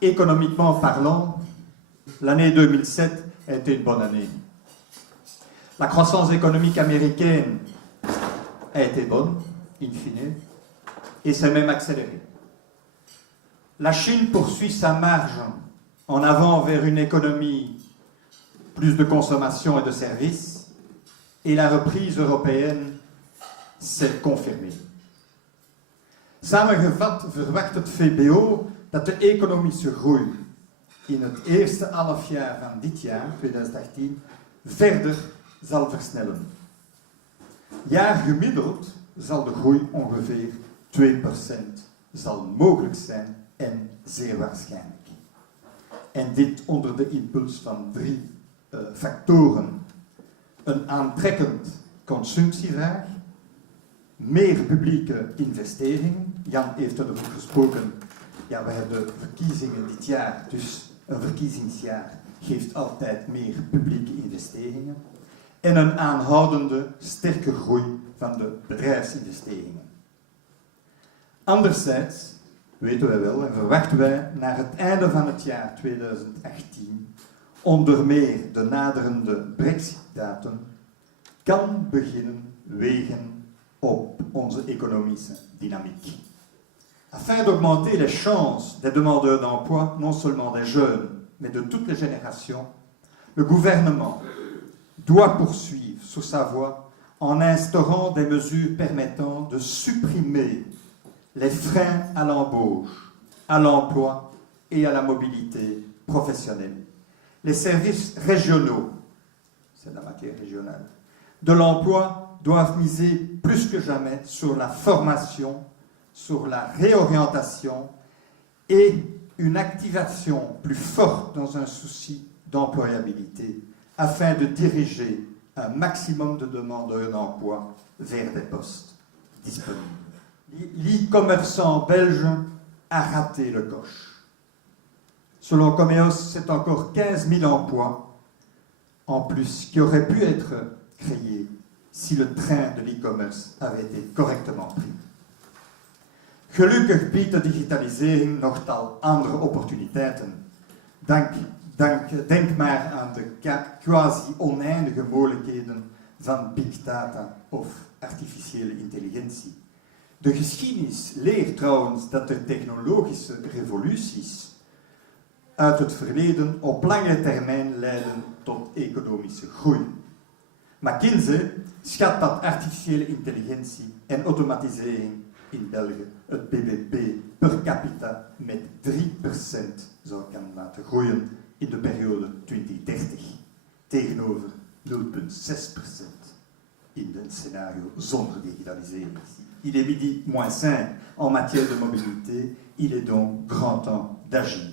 Économiquement parlant, l'année 2007 a été une bonne année. La croissance économique américaine a été bonne, in fine, et s'est même accélérée. La Chine poursuit sa marge en avant vers une économie plus de consommation et de services, et la reprise européenne s'est confirmée. Samengevat verwacht het VBO dat de economische groei in het eerste halfjaar van dit jaar, 2018, verder zal versnellen. Jaar gemiddeld zal de groei ongeveer 2% zal mogelijk zijn en zeer waarschijnlijk. En dit onder de impuls van 3 factoren. Een aantrekkend consumptievraag, meer publieke investeringen. Jan heeft erover gesproken, ja, we hebben verkiezingen dit jaar, dus een verkiezingsjaar geeft altijd meer publieke investeringen. En een aanhoudende, sterke groei van de bedrijfsinvesteringen. Anderzijds weten wij wel en verwachten wij naar het einde van het jaar 2018 onder meer de naderende Brexit-datum kan beginnen wegen op onze economische dynamiek. Afin d'augmenter les chances des demandeurs d'emploi, non seulement des jeunes, mais de toutes les générations, le gouvernement doit poursuivre sur sa voie en instaurant des mesures permettant de supprimer les freins à l'embauche, à l'emploi et à la mobilité professionnelle. Les services régionaux, c'est la matière régionale, de l'emploi doivent miser plus que jamais sur la formation, sur la réorientation et une activation plus forte dans un souci d'employabilité afin de diriger un maximum de demandeurs d'emploi vers des postes disponibles. L'e-commerçant belge a raté le coche. Selon Comeos, c'est encore 15 000 emplois en plus qui auraient pu être créés si le train de l'e-commerce avait été correctement pris. Gelukkig biedt de digitalisering nogtal andere opportuniteiten. Denk maar aan de quasi-oneindige mogelijkheden van big data of artificiële intelligentie. De geschiedenis leert trouwens dat de technologische revoluties uit het verleden op lange termijn leiden tot economische groei. McKinsey schat dat artificiële intelligentie en automatisering in België het BBP per capita met 3% zou kunnen laten groeien in de periode 2030, tegenover 0,6% in het scenario zonder digitalisering. Il est midi moins 5 en matière de mobilité, il est donc grand temps d'agir.